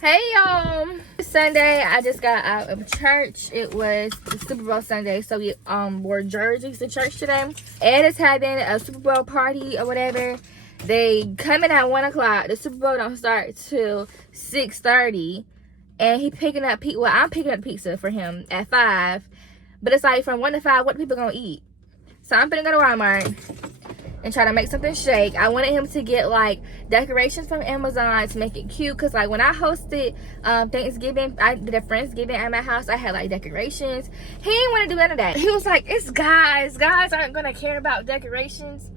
Hey y'all, Sunday I just got out of church. It was the Super Bowl Sunday, so we wore jerseys to church today. Ed is having a Super Bowl party or whatever. They come in at 1 o'clock. The Super Bowl don't start till 6:30, and he picking up pizza. Well, I'm picking up pizza for him at 5, but it's like from 1 to 5, what people gonna eat? So I'm gonna go to Walmart and try to make something shake. I wanted him to get like decorations from Amazon to make it cute, because like when I hosted Thanksgiving, I did a Friendsgiving at my house, I had like decorations. He didn't want to do none of that. He was like, it's guys aren't gonna care about decorations.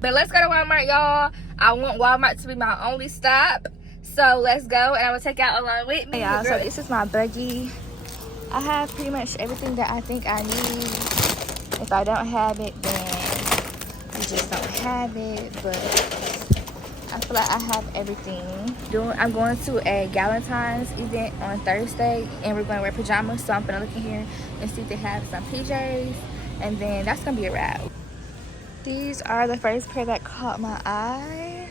But let's go to Walmart, y'all. I want Walmart to be my only stop, so let's go, and I'm gonna take out along with me. Hey y'all, so this is my buggy. I have pretty much everything that I think I need. If I don't have it, then you just don't have it, but I feel like I have everything. I'm going to a Galentine's event on Thursday, and we're going to wear pajamas, so I'm gonna look in here and see if they have some PJs, and then that's gonna be a wrap. These are the first pair that caught my eye.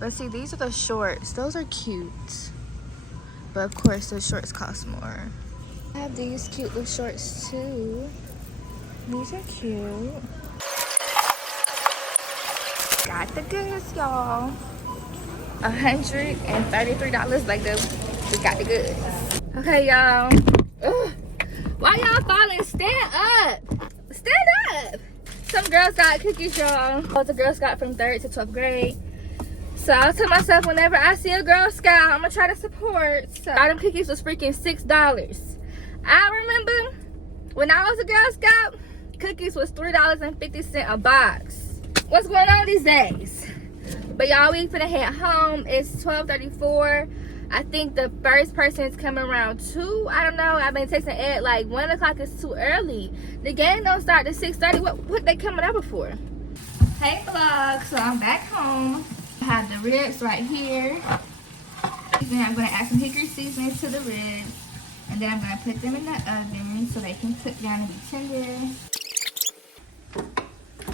Let's see, these are the shorts. Those are cute, but of course the shorts cost more. I have these cute little shorts too. These are cute. Got the goods, y'all. $133 later, we got the goods. Okay, y'all. Why y'all falling? Stand up. Stand up. Some Girl Scout cookies, y'all. The Girl Scout from 3rd to 12th grade. So I tell myself, whenever I see a Girl Scout, I'm gonna try to support. So them cookies was freaking $6. I remember when I was a Girl Scout, cookies was $3.50 a box. What's going on these days? But y'all, we finna head home. It's 12:34. I think the first person is coming around 2. I don't know. I've been texting Ed like 1 o'clock is too early. The game don't start at 6:30. What they coming over for? Hey vlog, so I'm back home. I have the ribs right here. Then I'm gonna add some hickory seasoning to the ribs, and then I'm gonna put them in the oven so they can cook down and be tender.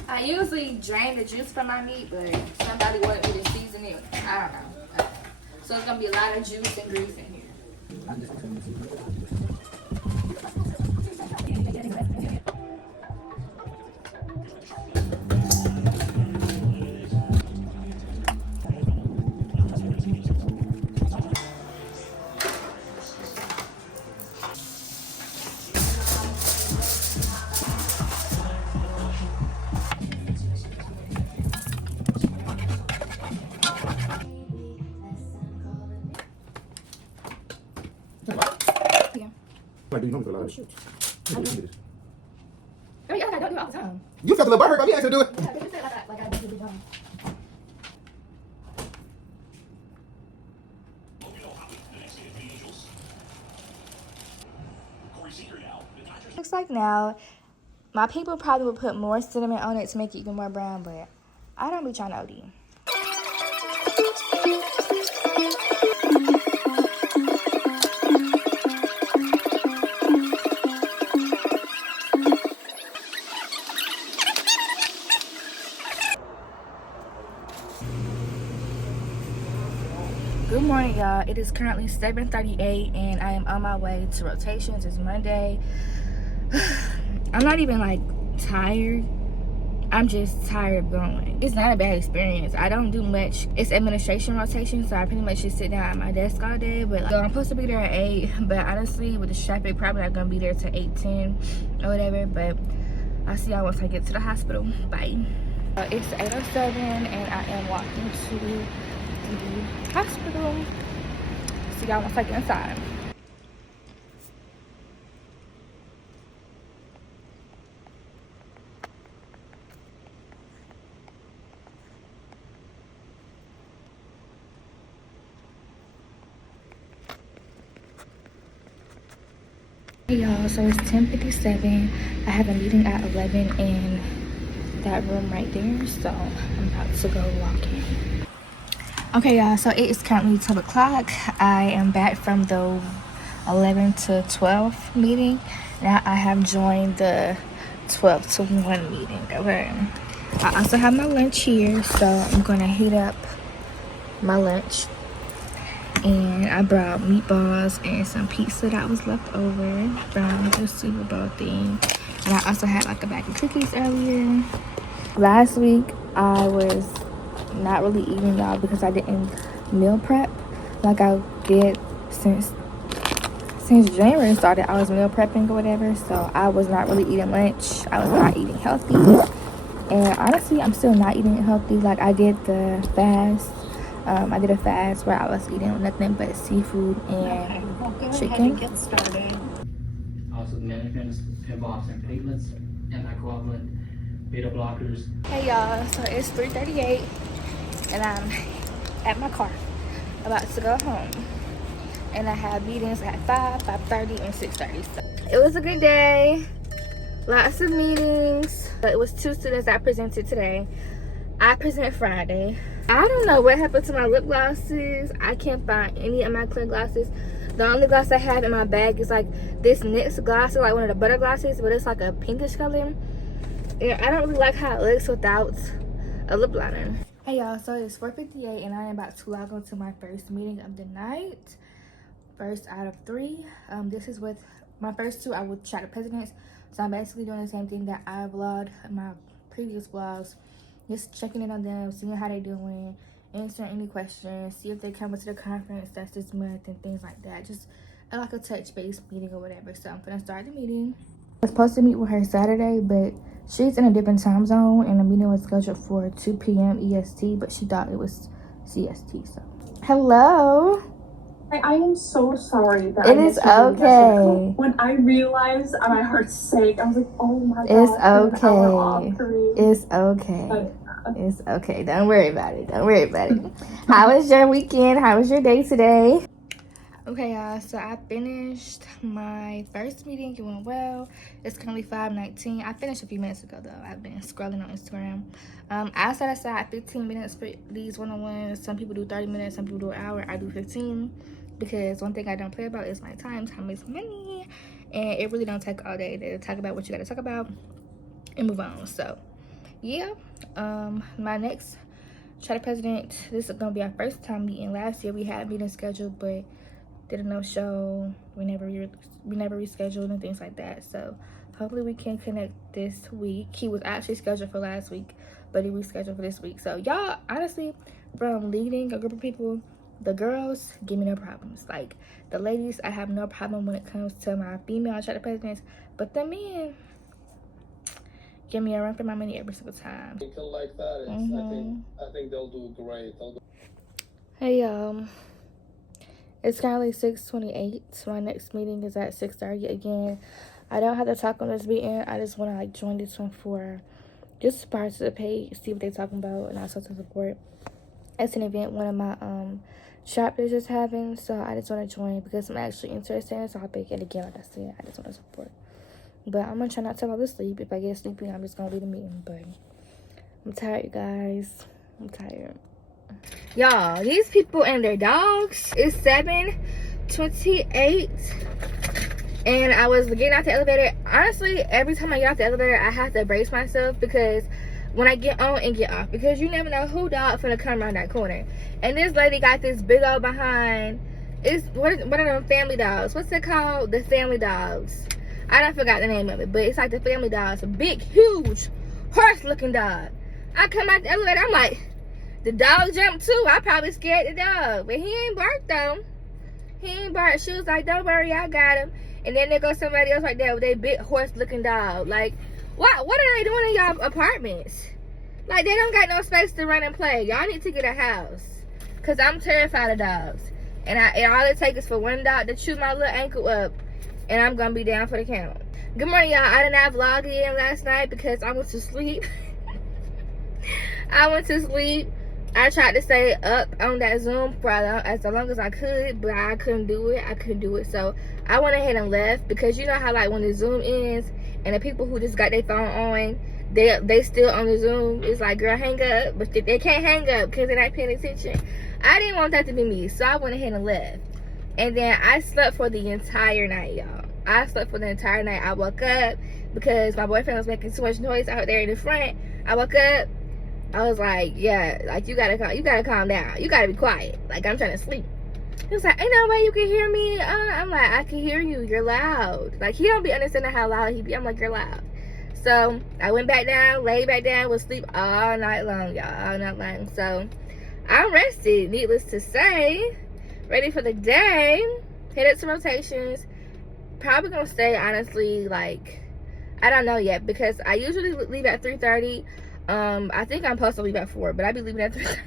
I usually drain the juice from my meat, but somebody wanted me to season it. I don't know. So it's gonna be a lot of juice and grease in here. Like, do you know me for a lot? Oh shoot. I mean, I don't do it all the time. You felt a little butthurt, but you actually do it. Yeah, they just say like I do the job. Looks like now, my people probably would put more cinnamon on it to make it even more brown, but I don't be trying to OD. Good morning, y'all. It is currently 7:38 and I am on my way to rotations. It's Monday. I'm not even like tired. I'm just tired of going. It's not a bad experience. I don't do much. It's administration rotation, so I pretty much just sit down at my desk all day. But like, I'm supposed to be there at 8, but honestly with the traffic, probably not gonna be there till 8:10 or whatever. But I'll see y'all once I get to the hospital. Bye. It's 8:07 and I am walking to the hospital. See y'all once I get inside. Hey y'all, so it's 10:57. I have a meeting at 11 in that room right there, so I'm about to go walk in. Okay y'all, so it is currently 12 o'clock. I am back from the 11 to 12 meeting. Now I have joined the 12 to 1 meeting. Okay, I also have my lunch here, so I'm gonna heat up my lunch And I brought meatballs and some pizza that was left over from the Super Bowl thing. And I also had like a bag of cookies earlier. Last week, I was not really eating, y'all, because I didn't meal prep like I did since January started. I was meal prepping or whatever, so I was not really eating lunch. I was not eating healthy. And honestly, I'm still not eating healthy. Like, I did the fast. I did a fast where I was eating nothing but seafood and chicken. Get started. Also, the management involves antiplatelets, anticoagulant, beta blockers. Hey y'all, so it's 3:38 and I'm at my car about to go home. And I have meetings at 5, 5:30, and 6:30. So it was a good day. Lots of meetings. But it was 2 students I presented today. I presented Friday. I don't know what happened to my lip glosses. I can't find any of my clear glosses. The only gloss I have in my bag is like this NYX gloss, like one of the butter glosses, but it's like a pinkish color. And I don't really like how it looks without a lip liner. Hey y'all, so it's 4:58 and I am about to log on to my first meeting of the night. First out of 3. This is with my first 2. I would chat to presidents. So I'm basically doing the same thing that I vlogged in my previous vlogs. Just checking in on them, seeing how they're doing, answering any questions, see if they're coming to the conference that's this month and things like that. Just like a touch base meeting or whatever. So I'm gonna start the meeting. I was supposed to meet with her Saturday, but she's in a different time zone and the meeting was scheduled for 2 p.m. EST, but she thought it was CST. So hello. I am so sorry that it is okay. When I realized my heart sank, I was like, oh my god. It's okay. It's okay. It's okay. Don't worry about it. Don't worry about it. How was your weekend? How was your day today? Okay, y'all. So I finished my first meeting. It went well. It's currently 5:19. I finished a few minutes ago, though. I've been scrolling on Instagram. I set aside 15 minutes for these one-on-ones. Some people do 30 minutes. Some people do an hour. I do 15. Because one thing I don't play about is my time. Time is money. And it really don't take all day to talk about what you got to talk about and move on. So, yeah. My next Charter President, this is going to be our first time meeting. Last year we had a meeting scheduled, but did a no-show. We never rescheduled and things like that. So, hopefully we can connect this week. He was actually scheduled for last week, but he rescheduled for this week. So, y'all, honestly, from leading a group of people, the girls give me no problems. Like the ladies, I have no problem when it comes to my female Charter Presidents, but the men give me a run for my money every single time. Like that, I think they'll do great. Hey y'all, it's currently 6:28. My next meeting is at 6:30 again. I don't have to talk on this meeting. I just want to like join this one for just to participate, see what they're talking about, and also to support. It's an event one of my chapters is having, so I just want to join because I'm actually interested in the topic. And again, like I said, I just want to support. But I'm gonna try not to fall asleep. If I get sleepy, I'm just gonna leave the meeting. But I'm tired, you guys. I'm tired. Y'all, these people and their dogs. It's 7:28, and I was getting out the elevator. Honestly, every time I get out the elevator, I have to brace myself because when I get on and get off, because you never know who dog finna come around that corner. And this lady got this big old behind. It's what are them family dogs? What's it called? The family dogs. I don't forgot the name of it, but it's like the family dogs. A big, huge, horse-looking dog. I come out the elevator, I'm like, the dog jumped too. I probably scared the dog, but he ain't barked though. He ain't barked. She was like, don't worry, I got him. And then there goes somebody else right there with a big horse-looking dog. Like, what are they doing in y'all apartments? Like, they don't got no space to run and play. Y'all need to get a house. Because I'm terrified of dogs. And all it takes is for one dog to chew my little ankle up. And I'm going to be down for the count. Good morning, y'all. I did not vlog again last night because I went to sleep. I went to sleep. I tried to stay up on that Zoom for as long as I could. But I couldn't do it. So, I went ahead and left. Because you know how, like, when the Zoom ends, and the people who just got their phone on, they still on the Zoom. It's like, girl, hang up. But they can't hang up because they're not paying attention. I didn't want that to be me. So I went ahead and left. And then I slept for the entire night, y'all. I slept for the entire night. I woke up because my boyfriend was making too much noise out there in the front. I woke up. I was like, yeah, like you gotta calm down. You gotta be quiet. Like I'm trying to sleep. He was like, ain't no way you can hear me. I'm like, I can hear you. You're loud. Like, he don't be understanding how loud he be. I'm like, you're loud. So I went back down, laid back down, was asleep all night long, y'all. All night long. So I'm rested, needless to say. Ready for the day. Headed to rotations. Probably gonna stay, honestly, like, I don't know yet, because I usually leave at 3:30. I think I'm supposed to leave at 4, but I be leaving at 3:30.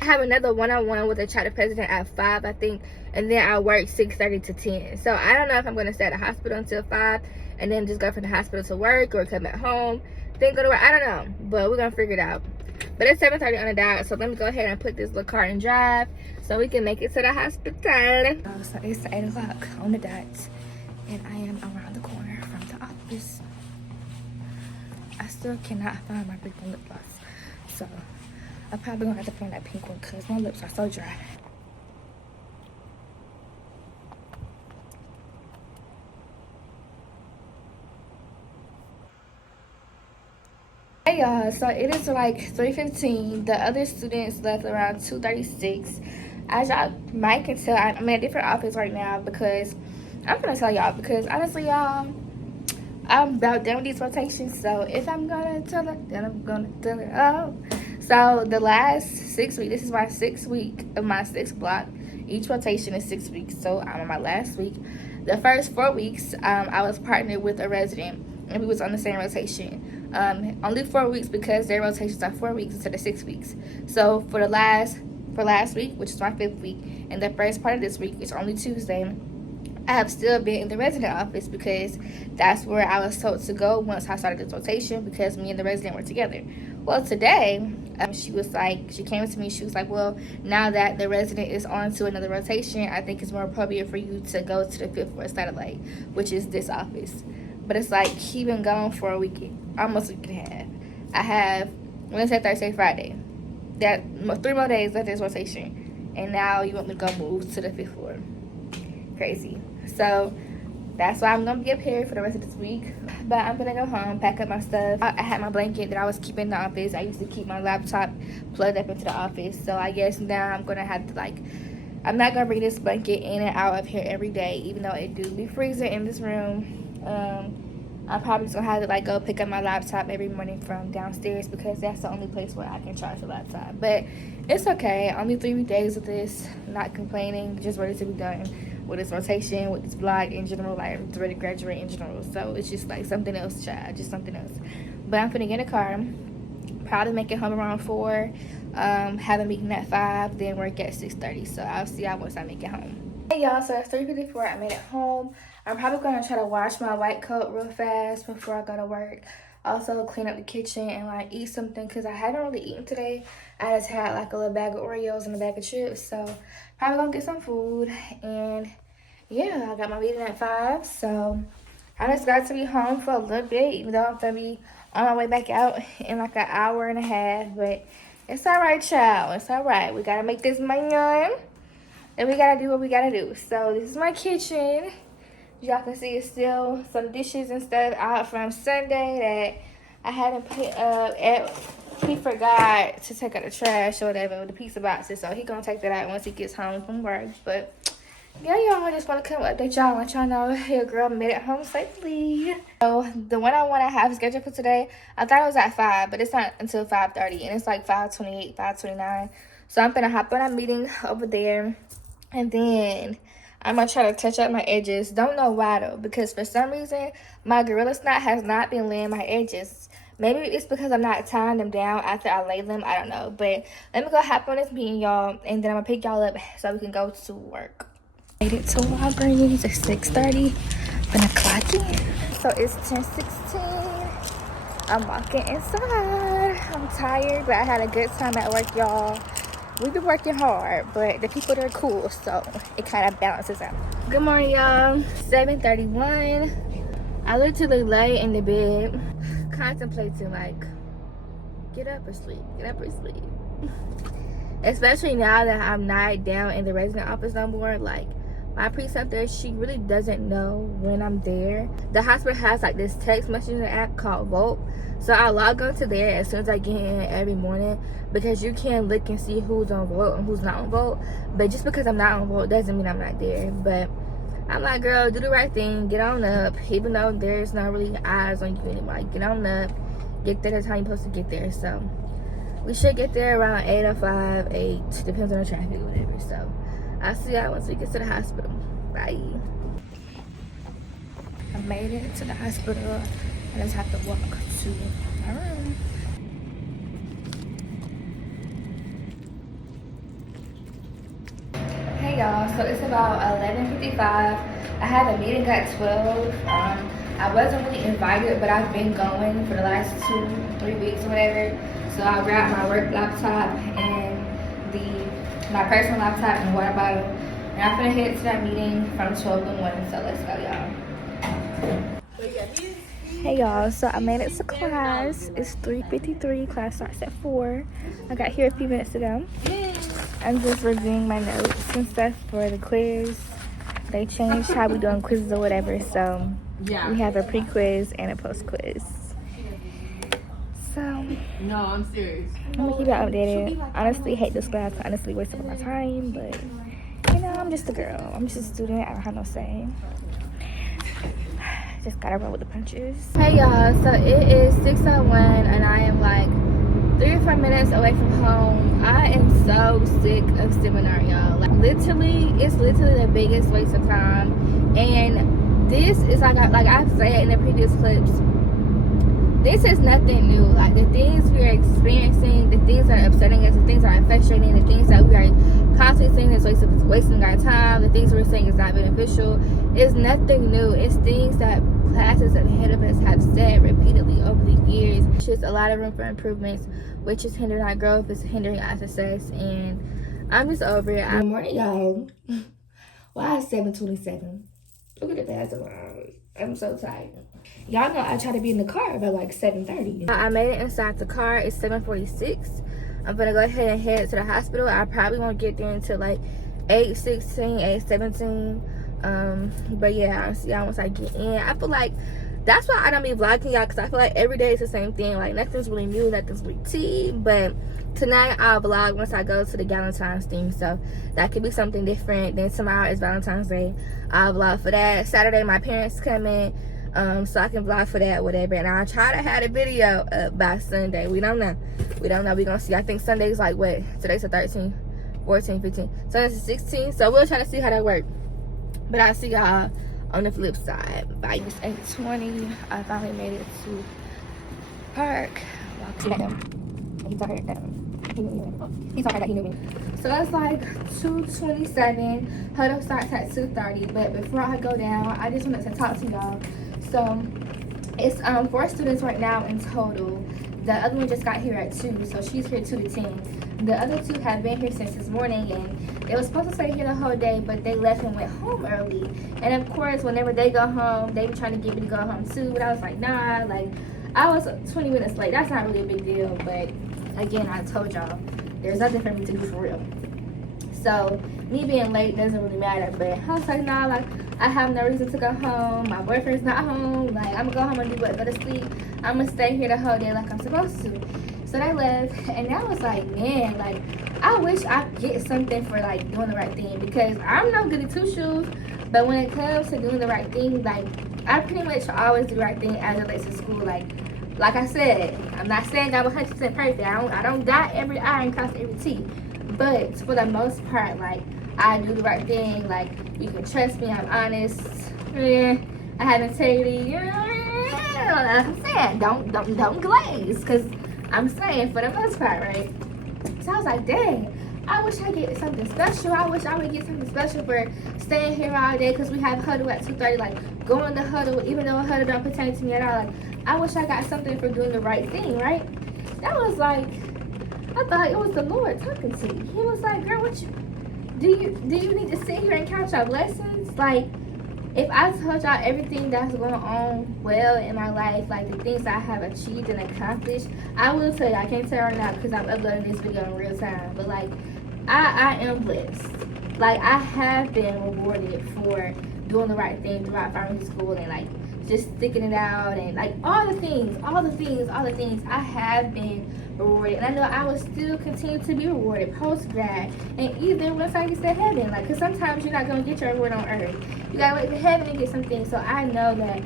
I have another one-on-one with the chapter president at 5, I think, and then I work 6:30 to 10. So I don't know if I'm gonna stay at the hospital until 5 and then just go from the hospital to work, or come back home, then go to work. I don't know, but we're gonna figure it out. But it's 7:30 on the dot, so let me go ahead and put this little car in drive so we can make it to the hospital. So it's 8 o'clock on the dot, and I am around the corner from the office. I still cannot find my big lip gloss, so I'm probably gonna have to find that pink one because my lips are so dry. Hey y'all, so it is like 3:15. The other students left around 2:36. As y'all might can tell, I'm in a different office right now because I'm gonna tell y'all, because honestly y'all, I'm about done with these rotations. So if I'm gonna tell it, then I'm gonna tell it all. So the last 6 weeks, this is my 6th week of my 6th block. Each rotation is 6 weeks, so I'm on my last week. The first 4 weeks, I was partnered with a resident, and we was on the same rotation. Only 4 weeks because their rotations are 4 weeks instead of 6 weeks. So for last week, which is my 5th week, and the first part of this week, it's only Tuesday, I have still been in the resident office because that's where I was told to go once I started this rotation, because me and the resident were together. Well, today, she came to me, she was like, well, now that the resident is on to another rotation, I think it's more appropriate for you to go to the 5th floor satellite, which is this office. But it's like, he been gone for a week, almost a week and a half. I have Wednesday, Thursday, Friday. That 3 more days left this rotation. And now you want me to go move to the 5th floor. Crazy. So that's why I'm gonna be up here for the rest of this week. But I'm gonna go home, pack up my stuff. I had my blanket that I was keeping in the office. I used to keep my laptop plugged up into the office. So I guess now I'm gonna have to, I'm not gonna bring this blanket in and out of here every day, even though it do be freezing in this room. I'm probably just gonna have to go pick up my laptop every morning from downstairs, because that's the only place where I can charge the laptop. But it's okay. Only 3 days of this. Not complaining. Just ready to be done with this rotation, with this vlog in general. I'm ready to graduate in general. So it's just something else, child. Just something else. But I'm finna get in a car. Probably make it home around 4. Have a meeting at 5. Then work at 6:30. So I'll see y'all once I make it home. Hey y'all, so it's 3:54. I made it home. I'm probably gonna try to wash my white coat real fast before I go to work. Also clean up the kitchen and eat something, because I haven't really eaten today. I just had a little bag of Oreos and a bag of chips. So probably gonna get some food. And yeah, I got my meeting at 5. So I just got to be home for a little bit, even though I'm gonna be on my way back out in an hour and a half. But it's all right, child. It's all right. We gotta make this money on. And we gotta do what we gotta do. So this is my kitchen. Y'all can see it's still some dishes and stuff out from Sunday that I hadn't put up. He forgot to take out the trash or whatever with the pizza boxes. So he gonna take that out once he gets home from work. But yeah, y'all, I just want to come update y'all and let y'all know your girl made it home safely. So the one-on-one I have scheduled for today, I thought it was at 5, but it's not until 5:30, and it's 5:28, 5:29. So I'm gonna hop on a meeting over there, and then I'm gonna try to touch up my edges. Don't know why though, because for some reason my Gorilla Snot has not been laying my edges. Maybe it's because I'm not tying them down after I lay them. I don't know. But let me go hop on this meeting, y'all, and then I'm gonna pick y'all up so we can go to work. Made it to Walgreens at 6:30. Gonna clock in. So it's 10:16. I'm walking inside. I'm tired, but I had a good time at work, y'all. We've been working hard, but the people are cool, so it kind of balances out. Good morning, y'all. 7:31. I literally lay in the bed, contemplating get up or sleep, get up or sleep. Especially now that I'm not down in the resident office no more. my preceptor, she really doesn't know when I'm there. The hospital has like this text messaging app called Volt. So I log on to there as soon as I get in every morning, because you can look and see who's on Volt and who's not on Volt. But just because I'm not on Volt doesn't mean I'm not there. But I'm like, girl, do the right thing, get on up, even though there's not really eyes on you anymore. Like, get on up, get there the time you're supposed to get there. So we should get there around 8:05, 8, depends on the traffic or whatever. So I'll see y'all once we get to the hospital. Bye. I made it to the hospital. I just have to walk to my room. Hey y'all, so it's about 11:55. I have a meeting at 12. I wasn't really invited, but I've been going for the last 2-3 weeks or whatever. So I grabbed my work laptop and my personal laptop and water bottle, and I'm gonna head to that meeting from 12 to 1. So let's go, y'all. Hey y'all, so I made it to class. It's 3:53. Class starts at 4. I got here a few minutes ago. I'm just reviewing my notes and stuff for the quiz. They changed how we doing quizzes or whatever, so we have a pre-quiz and a post-quiz. So No, I'm serious. I'm gonna keep y'all updated. Honestly, hate this class. Honestly, wasting my time, but you know, I'm just a girl. I'm just a student. I don't have no say. Just gotta roll with the punches. Hey y'all, so it is 6:01 and I am like 3 or 4 minutes away from home. I am so sick of seminar, y'all. Like it's literally the biggest waste of time. And this is like I've said in the previous clips, this is nothing new. Like the things we are experiencing, the things that are upsetting us, the things that are frustrating, the things that we are constantly saying is wasting our time, the things we're saying is not beneficial, is nothing new. It's things that classes ahead of us have said repeatedly over the years. It's just a lot of room for improvements, which is hindering our growth, it's hindering our success, and I'm just over it. Good morning, y'all. Why is 7:27? Look at the basketball. I'm so tired. Y'all know I try to be in the car by like 7:30. I made it inside the car. It's 7:46. I'm gonna go ahead and head to the hospital. I probably won't get there until like 8:16, 8:17. But yeah, I'll see y'all once I get in. I feel like that's why I don't be vlogging y'all, because I feel like every day is the same thing. Like nothing's really new, nothing's really tea. But tonight I'll vlog once I go to the Valentine's thing, so that could be something different. Then tomorrow is Valentine's Day. I'll vlog for that. Saturday my parents come in, so I can vlog for that, whatever. And I'll try to have a video up by Sunday. We don't know. We're gonna see. I think Sunday's like what? Today's the 13th, 14, 15. Sunday's the 16th. So we'll try to see how that works. But I'll see y'all on the flip side. Bye. It's 8:20. I finally made it to park. He's already that he knew me. So it's like 2:27. Huddle starts at 2:30. But before I go down, I just wanted to talk to y'all. So it's 4 students right now in total. The other one just got here at 2, so she's here 2 to 10. The other 2 have been here since this morning, and they were supposed to stay here the whole day, but they left and went home early. And of course, whenever they go home, they were trying to get me to go home too, but I was like, nah, like I was 20 minutes late. That's not really a big deal, but again, I told y'all, there's nothing for me to do for real. So me being late doesn't really matter, but I was like, nah, like I have no reason to go home. My boyfriend's not home. Like I'm gonna go home and do what? Go to sleep. I'm gonna stay here the whole day like I'm supposed to. So they left, and I was like, man, like I wish I could get something for like doing the right thing, because I'm no good at 2 shoes, but when it comes to doing the right thing, like I pretty much always do the right thing as it relates to school. Like I said, I'm not saying I'm 100% perfect. I don't dot every I and cross every T, but for the most part, like I do the right thing. Like you can trust me. I'm honest. I have integrity. You know what I'm saying? Don't glaze, because I'm saying for the most part, right? So I was like, dang, I wish I get something special. I wish I would get something special for staying here all day, because we have huddle at 2:30. Like going to huddle, even though huddle don't pertain to me at all. Like I wish I got something for doing the right thing, right? That was like, I thought it was the Lord talking to me. He was like, girl, do you need to sit here and count your blessings? Like, if I told y'all everything that's going on well in my life, like the things I have achieved and accomplished, I will tell you. I can't tell right now because I'm uploading this video in real time. But like, I am blessed. Like, I have been rewarded for doing the right thing throughout primary school and like just sticking it out and like all the things I have been rewarded, and I know I will still continue to be rewarded post-grad and even once I get to heaven, like, because sometimes you're not going to get your reward on earth. You gotta wait for heaven to get something. So I know that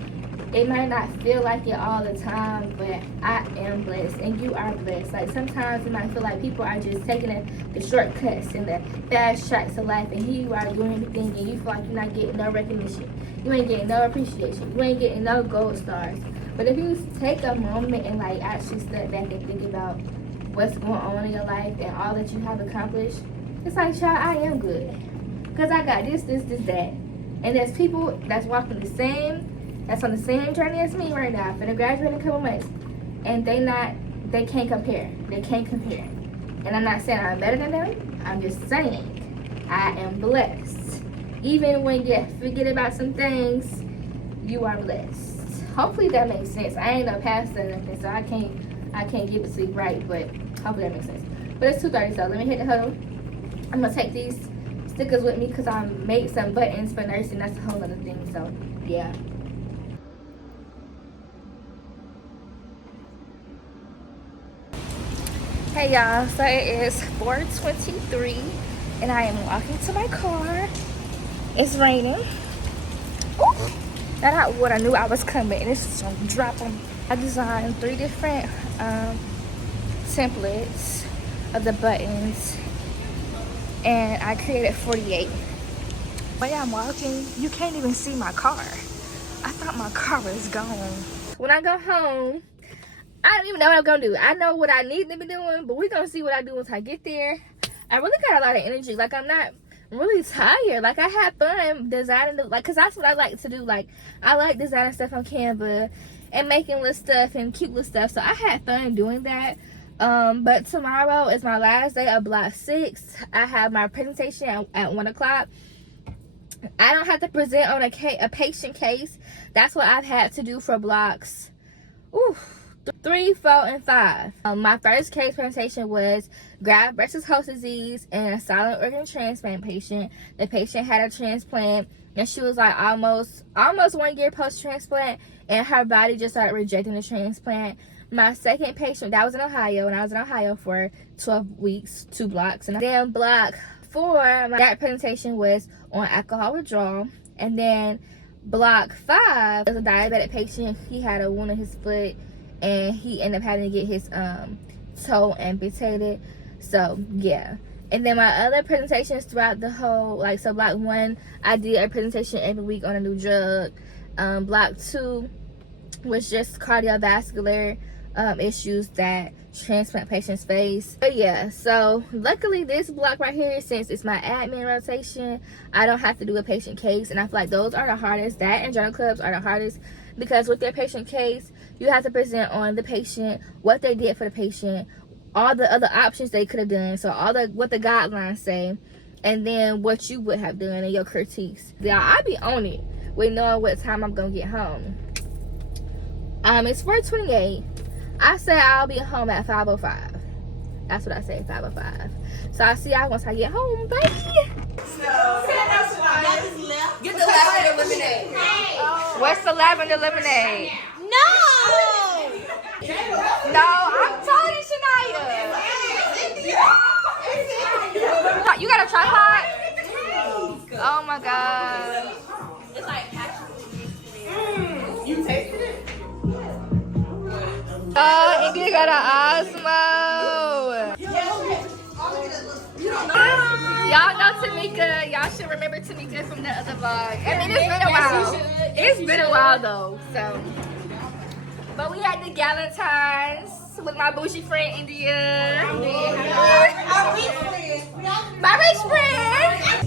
it might not feel like it all the time, but I am blessed and you are blessed. Like, sometimes it might feel like people are just taking the shortcuts and the fast tracks of life, and here you are doing everything and you feel like you're not getting no recognition. You ain't getting no appreciation. You ain't getting no gold stars. But if you take a moment and like actually step back and think about what's going on in your life and all that you have accomplished, it's like, child, I am good. Because I got this, that. And there's people that's walking that's on the same journey as me right now, finna graduate in a couple months. And they can't compare. They can't compare. And I'm not saying I'm better than them. I'm just saying I am blessed. Even when you forget about some things, you are blessed. Hopefully that makes sense. I ain't no pastor or nothing, so I can't give it to you right, but hopefully that makes sense. But it's 2:30, so let me hit the huddle. I'm gonna take these stickers with me because I made some buttons for nursing. That's a whole other thing, so yeah. Hey y'all, so it is 4:23 and I am walking to my car. It's raining. Ooh. Not what I knew I was coming. It's gonna drop on. I designed 3 different templates of the buttons and I created 48. When I'm walking, you can't even see my car. I thought my car was gone. When I go home, I don't even know what I'm gonna do. I know what I need to be doing, but we're gonna see what I do once I get there. I really got a lot of energy. Like, I'm not really tired. Like, I had fun designing, like, because that's what I like to do. Like, I like designing stuff on Canva and making little stuff and cute little stuff. So I had fun doing that. But tomorrow is my last day of block 6. I have my presentation at 1 o'clock. I don't have to present on a patient case. That's what I've had to do for blocks 3, 4, and 5. My first case presentation was graft versus host disease and a solid organ transplant patient. The patient had a transplant and she was like almost 1 year post-transplant, and her body just started rejecting the transplant. My second patient, that was in Ohio, and I was in Ohio for 12 weeks, 2 blocks. And then block 4, that presentation was on alcohol withdrawal. And then block 5 was a diabetic patient. He had a wound in his foot and he ended up having to get his toe amputated. So yeah. And then my other presentations throughout the whole, like, so block 1, I did a presentation every week on a new drug. Block 2 was just cardiovascular issues that transplant patients face. But yeah, so luckily this block right here, since it's my admin rotation, I don't have to do a patient case, and I feel like those are the hardest. That and journal clubs are the hardest, because with their patient case, you have to present on the patient, what they did for the patient, all the other options they could have done, so what the guidelines say, and then what you would have done and your critiques. Yeah, I be on it with knowing what time I'm gonna get home. It's 4:28. I say I'll be home at 5:05. That's what I say, 5:05. So I'll see y'all once I get home. Bye. Get the lavender lemonade. What's the lavender lemonade? No! No, I'm telling Shania. You got a tripod? Oh my god. It's like passion. You tasted it? Oh, India got an Osmo. Y'all know Tamika. Y'all should remember Tamika from the other vlog. I mean, it's been a while. It's been a while though. So, but we had the Galentine's with my bougie friend India. My rich friend.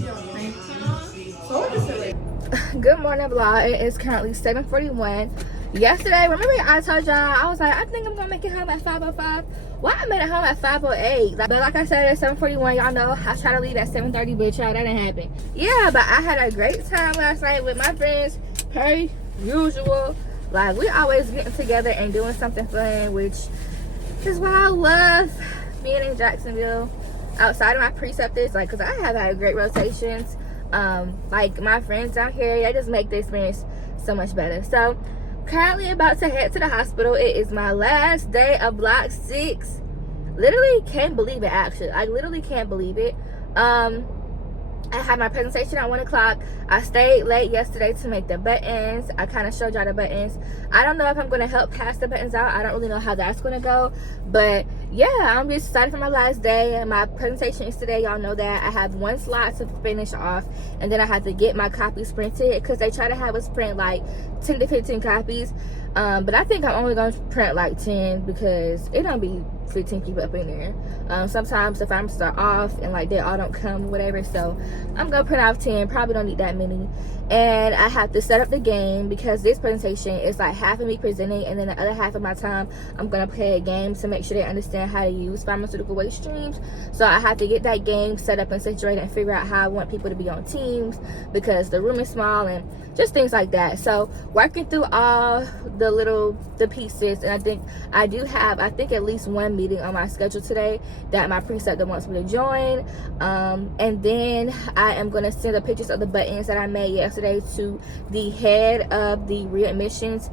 Good morning, vlog. It is currently 7:41. Yesterday, remember I told y'all, I was like, I think I'm gonna make it home at 5:05. Why I made it home at 5:08? But like I said, at 7:41, y'all know I try to leave at 7:30, but y'all, that didn't happen. Yeah, but I had a great time last night with my friends, per usual. Like, we always getting together and doing something fun, which is why I love being in Jacksonville. outside of my preceptors, like, because I have had great rotations. Like my friends down here, they just make the experience so much better. So currently about to head to the hospital. It is my last day of block 6. Literally can't believe it, actually. I literally can't believe it. I had my presentation at 1 o'clock. I stayed late yesterday to make the buttons. I kind of showed y'all the buttons. I don't know if I'm going to help pass the buttons out. I don't really know how that's going to go. But yeah, I'm just excited for my last day. My presentation is today. Y'all know that. I have 1 slot to finish off. And then I have to get my copies printed. Because they try to have us print like 10 to 15 copies. But I think I'm only going to print like 10. Because it don't be 15 people up in there. Sometimes if I'm start off and like they all don't come, whatever. So I'm gonna print out 10. Probably don't need that many. And I have to set up the game because this presentation is like half of me presenting, and then the other half of my time I'm gonna play a game to make sure they understand how to use pharmaceutical waste streams. So I have to get that game set up and situated and figure out how I want people to be on teams because the room is small and just things like that. So working through all the pieces, and I think I do have at least 1 meeting on my schedule today that my preceptor wants me to join. And then I am going to send the pictures of the buttons that I made yesterday to the head of the readmissions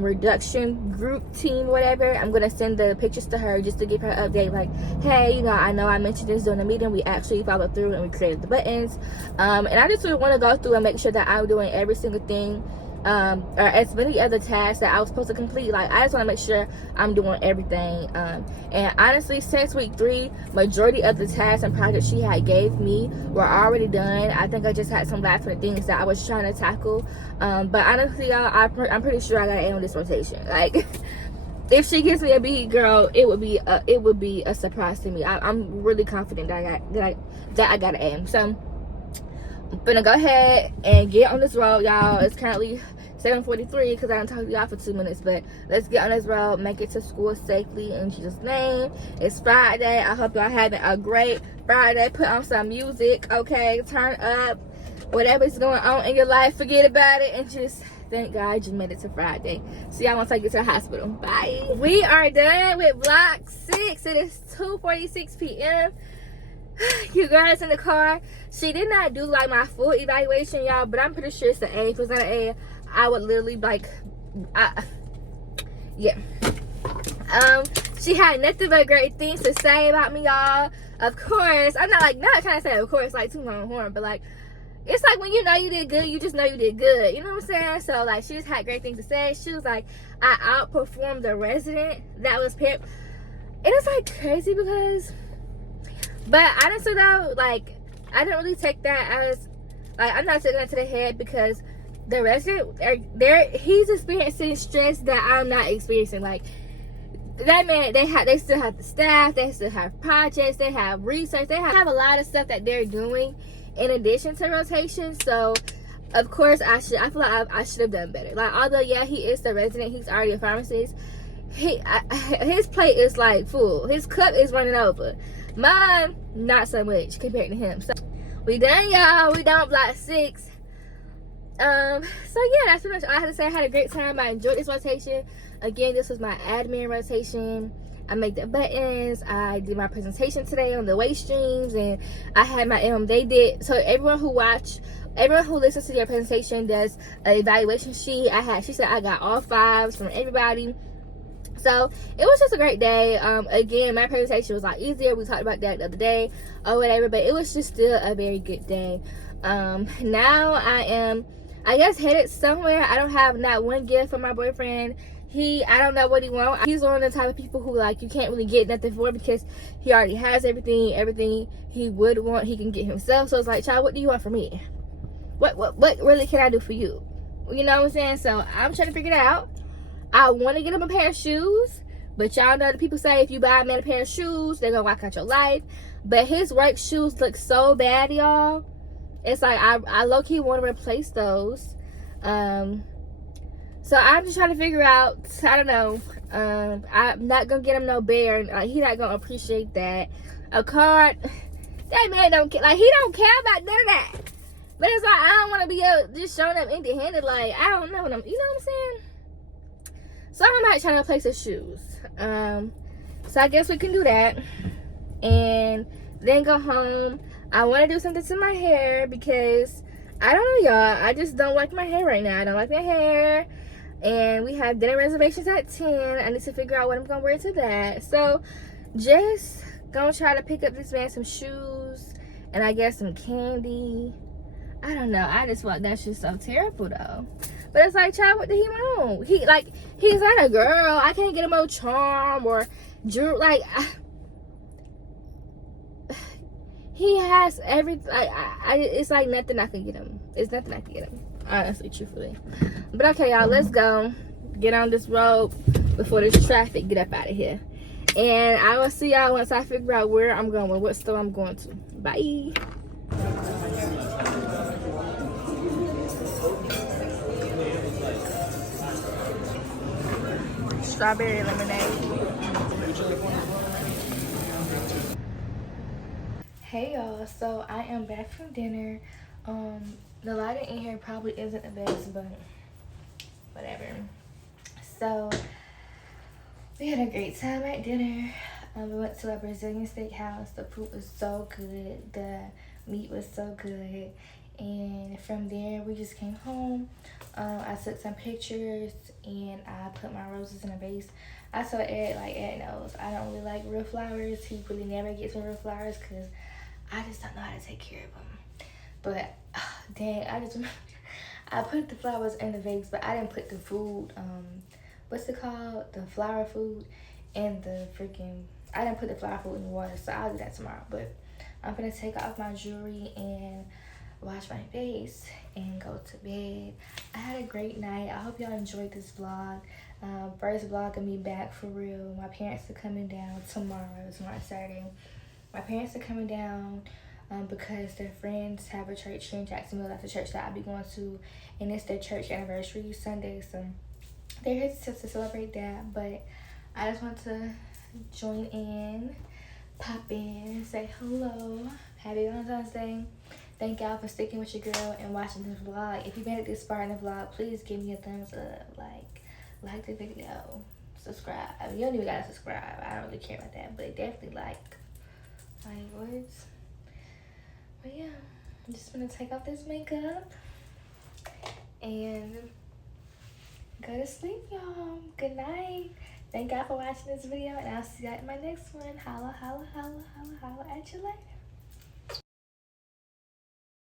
reduction group team, whatever. I'm going to send the pictures to her just to give her an update, like, hey, you know I mentioned this during the meeting. We actually followed through and we created the buttons. And I just want to go through and make sure that I'm doing every single thing, or as many other tasks that I was supposed to complete. Like, I just want to make sure I'm doing everything. And honestly, since week 3, majority of the tasks and projects she had gave me were already done. I think I just had some last minute things that I was trying to tackle. But honestly, y'all, I'm pretty sure I got an A on this rotation. Like, if she gives me a B, girl, it would be a surprise to me. I'm really confident that I got an A. So I'm gonna go ahead and get on this road, y'all. It's currently 7:43 because I done talked to y'all for 2 minutes, but let's get on this road, make it to school safely in Jesus' name. It's Friday. I hope y'all having a great Friday. Put on some music, okay? Turn up whatever's going on in your life, forget about it, and just thank God I just made it to Friday. So y'all want to take it to the hospital. Bye. We are done with block 6. It is 2:46 p.m. You girls in the car. She did not do like my full evaluation, y'all, but I'm pretty sure it's an A. If it's not an A, I would literally yeah. She had nothing but great things to say about me, y'all. Of course, I'm not trying to say of course like too long horn, but like, it's like when you know you did good, you just know you did good. You know what I'm saying? So like, she just had great things to say. She was like, I outperformed the resident that was paired. And it's like crazy because, but honestly though, like, I didn't really take that as, like, I'm not taking that to the head because the resident, he's experiencing stress that I'm not experiencing. Like, that man, they still have the staff, they still have projects, they have research, they have a lot of stuff that they're doing in addition to rotation. So of course I feel like I should have done better. Like, although yeah, he is the resident, he's already a pharmacist, his plate is like full, his cup is running over. Mine, not so much compared to him. So we done, y'all. We done block 6. So yeah, that's pretty much all I had to say. I had a great time. I enjoyed this rotation. Again, this was my admin rotation. I made the buttons. I did my presentation today on the waste streams, and I had my they did, so everyone who listens to your presentation does an evaluation sheet. She said I got all 5s from everybody. So it was just a great day. Again, my presentation was a lot easier. We talked about that the other day or whatever, but it was just still a very good day. Now I am, I guess, headed somewhere. I don't have not one gift for my boyfriend. I don't know what he wants. He's one of the type of people who, like, you can't really get nothing for because he already has everything he would want, he can get himself. So it's like, child, what do you want from me? What really can I do for you? You know what I'm saying? So I'm trying to figure it out. I want to get him a pair of shoes, but y'all know the people say if you buy a man a pair of shoes, they're gonna walk out your life. But his work shoes look so bad, y'all. It's like I low-key want to replace those. So I'm just trying to figure out, I don't know. I'm not gonna get him no bear. He not gonna appreciate that. A card, that man don't care. Like, he don't care about none of that. But it's like, I don't want to be just showing up empty-handed. Like, I don't know you know what I'm saying? So I'm not trying to replace his shoes. So I guess we can do that. And then go home. I want to do something to my hair because I don't know, y'all. I just don't like my hair right now. I don't like my hair. And we have dinner reservations at 10. I need to figure out what I'm going to wear to that. So, just going to try to pick up this man some shoes. And I guess some candy. I don't know. I just thought that's just so terrible, though. But it's like, child, what did he want? He's not a girl. I can't get him no charm or jewelry. Like, he has everything. Like, it's like nothing I can get him. It's nothing I can get him. Honestly, truthfully. But okay, y'all, let's go. Get on this road before this traffic get up out of here. And I will see y'all once I figure out where I'm going, what store I'm going to. Bye. Strawberry lemonade. Hey y'all, so I am back from dinner. The lighting in here probably isn't the best, but whatever. So we had a great time at dinner. We went to a Brazilian steakhouse. The food was so good. The meat was so good. And from there, we just came home. I took some pictures and I put my roses in a vase. I told Ed, like Ed knows, I don't really like real flowers. He really never gets me real flowers because I just don't know how to take care of them. But dang, I put the flowers in the vase, but I didn't put the food, what's it called? The flower food and the freaking, I didn't put the flower food in the water, so I'll do that tomorrow. But I'm gonna take off my jewelry and wash my face and go to bed. I had a great night. I hope y'all enjoyed this vlog. First vlog of me back for real. My parents are coming down tomorrow. Tomorrow's Saturday. My parents are coming down because their friends have a church here in Jacksonville. That's the church that I'll be going to, and it's their church anniversary Sunday, so they're here to celebrate that. But I just want to join in, pop in, say hello, happy Valentine's Day. Thank y'all for sticking with your girl and watching this vlog. If you made it this far in the vlog, please give me a thumbs up, like the video, subscribe. I mean, you don't even gotta subscribe. I don't really care about that, but definitely like words. But yeah, I'm just gonna take off this makeup and go to sleep, y'all. Good night. Thank y'all for watching this video, and I'll see y'all in my next one. Holla, holla, holla, holla, holla at you later.